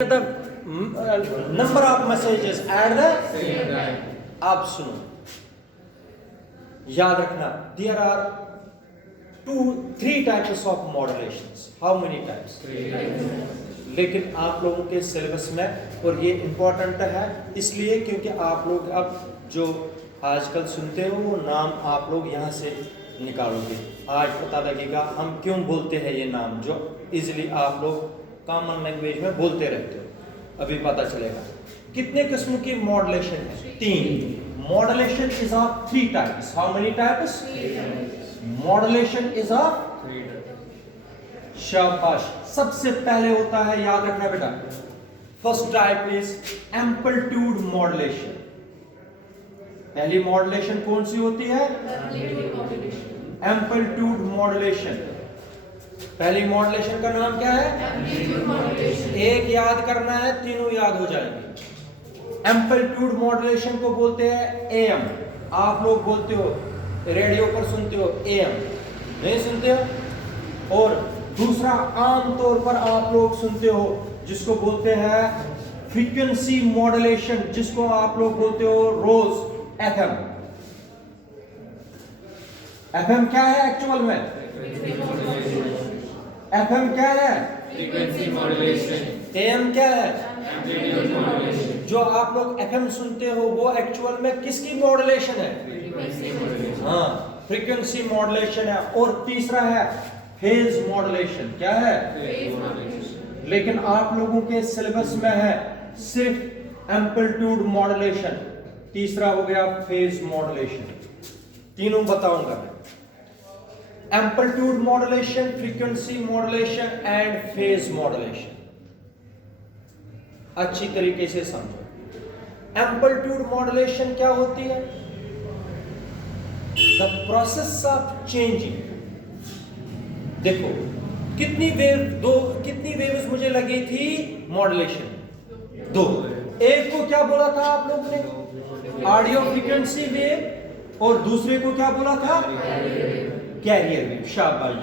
the number of messages at the same time. आप सुनो, याद रखना, there are 3 types of modulations. How many types? 3 types. लेकिन आप लोगों के सिलेबस में, और ये इम्पोर्टेंट है इसलिए क्योंकि आप लोग अब जो आजकल सुनते हो वो नाम आप लोग यहाँ से निकालोगे। आज पता लगेगा हम क्यों बोलते हैं ये नाम, जो इजीली आप लोग कॉमन लैंग्वेज में बोलते रहते हो, अभी पता चलेगा। कितने किस्म की मॉडुलेशन है? 3। Modulation is of 3 types. How many types? Modulation is of 3 types. शाबाश। सबसे पहले होता है, याद रखना बेटा, first type is amplitude modulation. पहली मॉडुलेशन कौन सी होती है? Amplitude modulation. पहली मॉडुलेशन का नाम क्या है? एक याद करना है, तीनों याद हो जाएंगे। एम्पलीट्यूड मॉडुलेशन को बोलते हैं एएम। आप लोग बोलते हो, रेडियो पर सुनते हो एएम, नहीं सुनते हो? और दूसरा आम तौर पर आप लोग सुनते हो जिसको बोलते हैं फ्रीक्वेंसी मॉडुलेशन, जिसको आप लोग बोलते हो रोज एफएम। एफएम क्या है एक्चुअल में? एफएम क्या है? Frequency modulation. एएम क्या है? Amplitude modulation. जो आप लोग एफएम सुनते हो वो एक्चुअल में किसकी मॉड्यूलेशन है? Frequency modulation. हाँ, फ्रीक्वेंसी मॉड्यूलेशन है। और तीसरा है फेज मॉड्यूलेशन। क्या है? Phase modulation. लेकिन आप लोगों के सिलेबस में है सिर्फ एम्पलीट्यूड मॉड्यूलेशन, तीसरा हो गया फेज मॉड्यूलेशन। तीनों बताऊंगा। Amplitude modulation, frequency modulation and phase modulation. अच्छी तरीके से समझो। एम्पलीट्यूड मॉडुलेशन क्या होती है? The process of changing. देखो कितनी वेव्स मुझे लगी थी मॉडुलेशन? 2। एक को क्या बोला था आप लोगों ने? Audio frequency wave. और दूसरे को क्या बोला था? Carrier wave. शाबाश।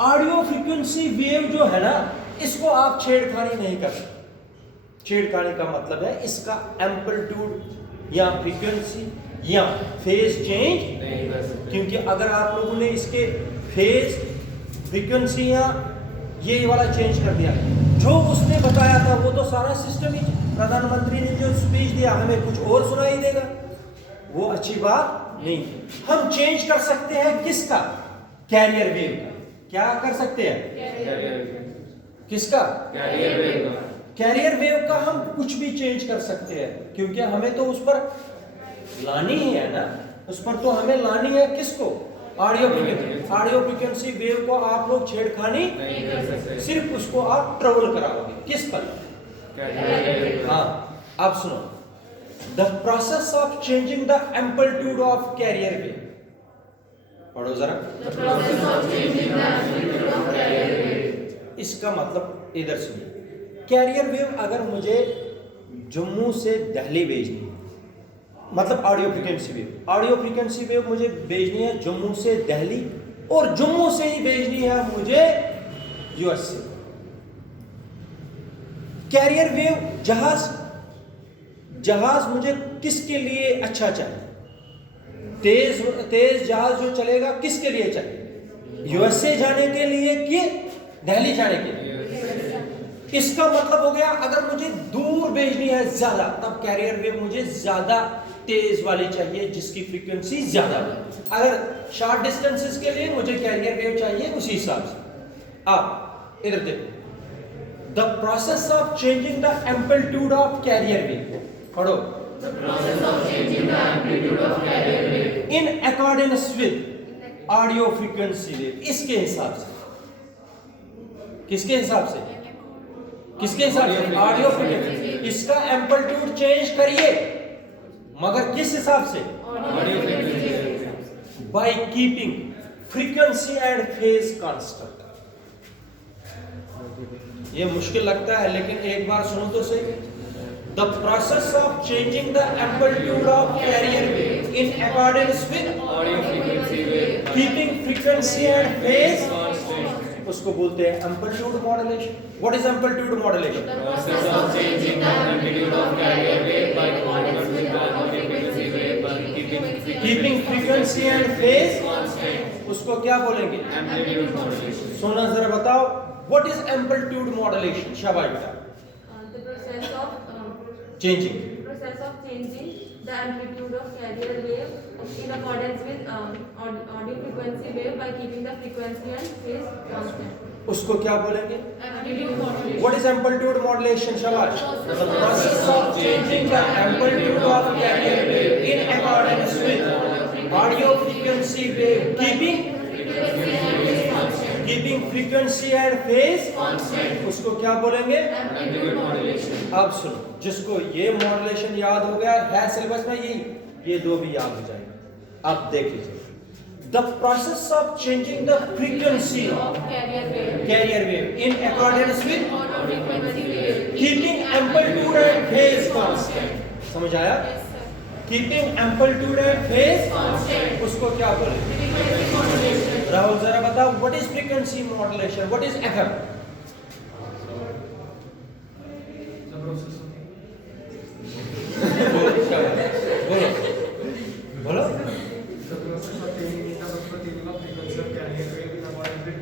ऑडियो फ्रीक्वेंसी वेव जो है ना, इसको आप छेड़खानी नहीं कर सकते। छेड़खानी का मतलब है इसका एम्पलीट्यूड या फ्रीक्वेंसी या फेज चेंज नहीं कर सकते, क्योंकि अगर आप लोगों ने इसके फेज, फ्रीक्वेंसी या ये वाला चेंज कर दिया, जो उसने बताया था वो तो सारा सिस्टम ही, प्रधानमंत्री ने जो स्पीच दिया हमें कुछ और सुनाई देगा, वो अच्छी बात नहीं। हम चेंज कर सकते हैं किसका? कैरियर वेव का। क्या कर सकते हैं? किसका? कैरियर वेव का। कैरियर वेव का हम कुछ भी चेंज कर सकते हैं, क्योंकि हमें तो उस पर लानी ही है ना, उस पर तो हमें लानी है किसको? Audio frequency. Audio frequency wave को आप लोग छेड़खानी नहीं कर सकते, सिर्फ उसको आप ट्रेवल कराओगे। किस पर? Carrier wave. हाँ, अब सुनो। The process of changing the amplitude of carrier wave. पढ़ो जरा। The process of changing the amplitude of carrier wave. इसका मतलब इधर सुनिए। कैरियर वेव अगर मुझे जम्मू से दिल्ली भेजनी है, मतलब audio frequency wave, audio frequency wave मुझे भेजनी है जम्मू से दिल्ली, और जम्मू से ही भेजनी है मुझे यूएस से। कैरियर वेव जहाज मुझे किसके लिए अच्छा चाहिए? तेज जहाज जो चलेगा किसके लिए चाहिए? यूएसए जाने के लिए कि दिल्ली जाने के लिए? इसका मतलब हो गया अगर मुझे दूर भेजनी है ज्यादा, तब कैरियर वेव मुझे ज्यादा तेज वाली चाहिए जिसकी फ्रीक्वेंसी ज्यादा है। अगर शॉर्ट डिस्टेंसेस के लिए मुझे कैरियर वेव चाहिए उसी हिसाब से। आप इधर देखो। The process of changing the amplitude of carrier wave. पढ़ो। The process of changing the amplitude of carrier wave in accordance with audio frequency wave। इसके हिसाब से, किसके हिसाब से? किसके हिसाब से? Audio frequency. इसका एम्पलीट्यूड चेंज करिए, मगर किस हिसाब से? Audio frequency. By keeping frequency and phase constant. ये मुश्किल लगता है, लेकिन एक बार सुनो तो सही। The process of changing the amplitude of carrier wave in accordance with audio frequency wave, keeping frequency and phase constant। उसको बोलते हैं amplitude modulation. What is amplitude modulation? The process of changing the amplitude of carrier wave by accordance with the frequency wave by keeping frequency and phase constant. उसको क्या बोलेंगे? Amplitude modulation. सोना जरा बताओ what is amplitude modulation? शाबाश बेटा। The changing process of changing the amplitude of carrier wave in accordance with audio frequency wave by keeping the frequency and phase constant. उसको क्या बोलेंगे? Amplitude modulation. What is amplitude modulation? शाबाश। The process of changing the amplitude of carrier wave in accordance with audio frequency wave keeping frequency and phase Constant. उसको क्या बोलेंगे? Amplitude modulation. अब सुनो, जिसको ये मॉड्यूलेशन याद हो गया है सिलेबस में, ये दो भी याद हो जाएंगे। अब देख लीजिए, the process of changing the frequency Of carrier wave. Carrier wave in accordance with Audio frequency wave. Keeping amplitude and phase constant. समझ आया? Yes, sir. Keeping amplitude and phase Constant. उसको क्या बोलेंगे? Frequency modulation. राहुल जरा बताओ what is frequency modulation? What is FM? बोलो बोलो। The process of changing the frequency of carrier wave in accordance with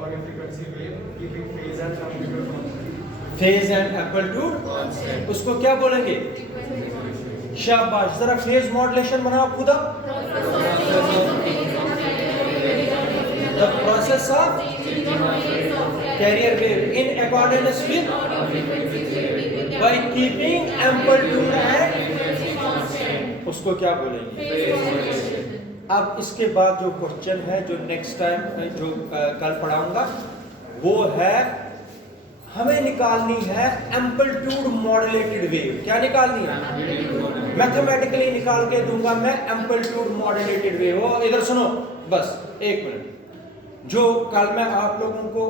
audio frequency wave, keeping phase and amplitude constant. Phase and amplitude उसको क्या बोलेंगे? Frequency modulation. शाबाश। जरा phase modulation बनाओ खुदा। The process of carrier wave in accordance with by keeping amplitude and उसको क्या बोलेंगे? अब इसके बाद जो क्वेश्चन है, जो नेक्स्ट टाइम जो कल पढ़ाऊंगा, वो है हमें निकालनी है एम्पलीट्यूड मॉड्यूलेटेड वेव। क्या निकालनी है? मैथमेटिकली निकाल के दूंगा मैं एम्पलीट्यूड मॉड्यूलेटेड वेव। हो इधर सुनो बस एक मिनट। जो कल मैं आप लोगों को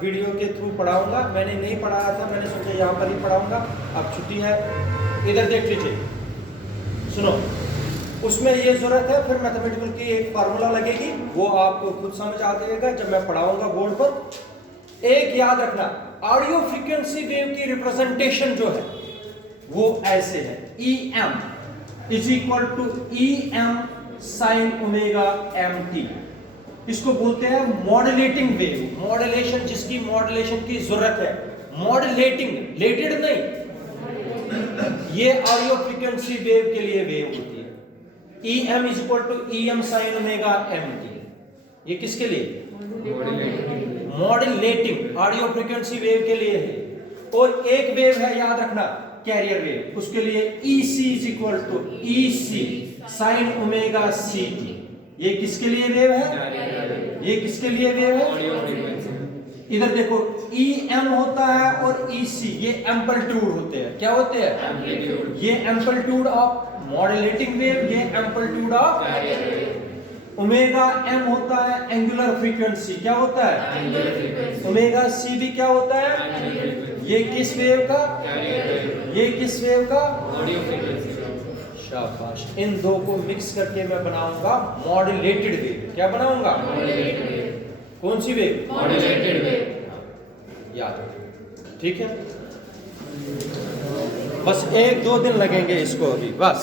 वीडियो के थ्रू पढ़ाऊंगा, मैंने नहीं पढ़ाया था, मैंने सोचा यहाँ पर ही पढ़ाऊंगा। अब छुट्टी है, इधर देख लीजिए, सुनो। उसमें ये जरूरत है, फिर मैथमेटिकल की एक फार्मूला लगेगी, वो आपको खुद समझ आ जाएगा जब मैं पढ़ाऊंगा बोर्ड पर। एक याद रखना, ऑडियो फ्रीक्वेंसी वेव की रिप्रेजेंटेशन जो है वो ऐसे है, E m is equal to E m sine omega m t. इसको बोलते हैं मॉड्यूलेटिंग वेव। मॉड्यूलेशन, जिसकी मॉड्यूलेशन की जरूरत है, मॉड्यूलेटिंग, लेटेड नहीं, ये ऑडियो फ्रीक्वेंसी वेव के लिए वेव होती है। E m is equal to E m sine omega m t. ये किसके लिए? मॉड्यूलेटिंग ऑडियो फ्रीक्वेंसी वेव के लिए है। और एक वेव है, याद रखना, कैरियर वेव, उसके लिए E C is equal to E C sine omega C T. ये किसके लिए वेव है? ये किसके लिए वेव है? इधर देखो, ई एम होता है और ई सी, ये एम्पलीट्यूड होते हैं। क्या होते हैं? Amplitude. ये एम्पलीट्यूड ऑफ मॉड्यूलेटिंग वेव, ये amplitude of Carrier wave. Omega m होता है एंगुलर फ्रीक्वेंसी। क्या होता है? Angular frequency. ओमेगा सी भी क्या होता है? Angular frequency. ये किस वेव का? Carrier wave. ये किस वेव का? Audio frequency. शाबाश। इन दो को मिक्स करके मैं बनाऊंगा मॉड्यूलेटेड वेव। क्या बनाऊंगा? Modulated wave. कौन सी वेव? Modulated wave. याद रखो, ठीक है? बस एक दो दिन लगेंगे इसको अभी, बस।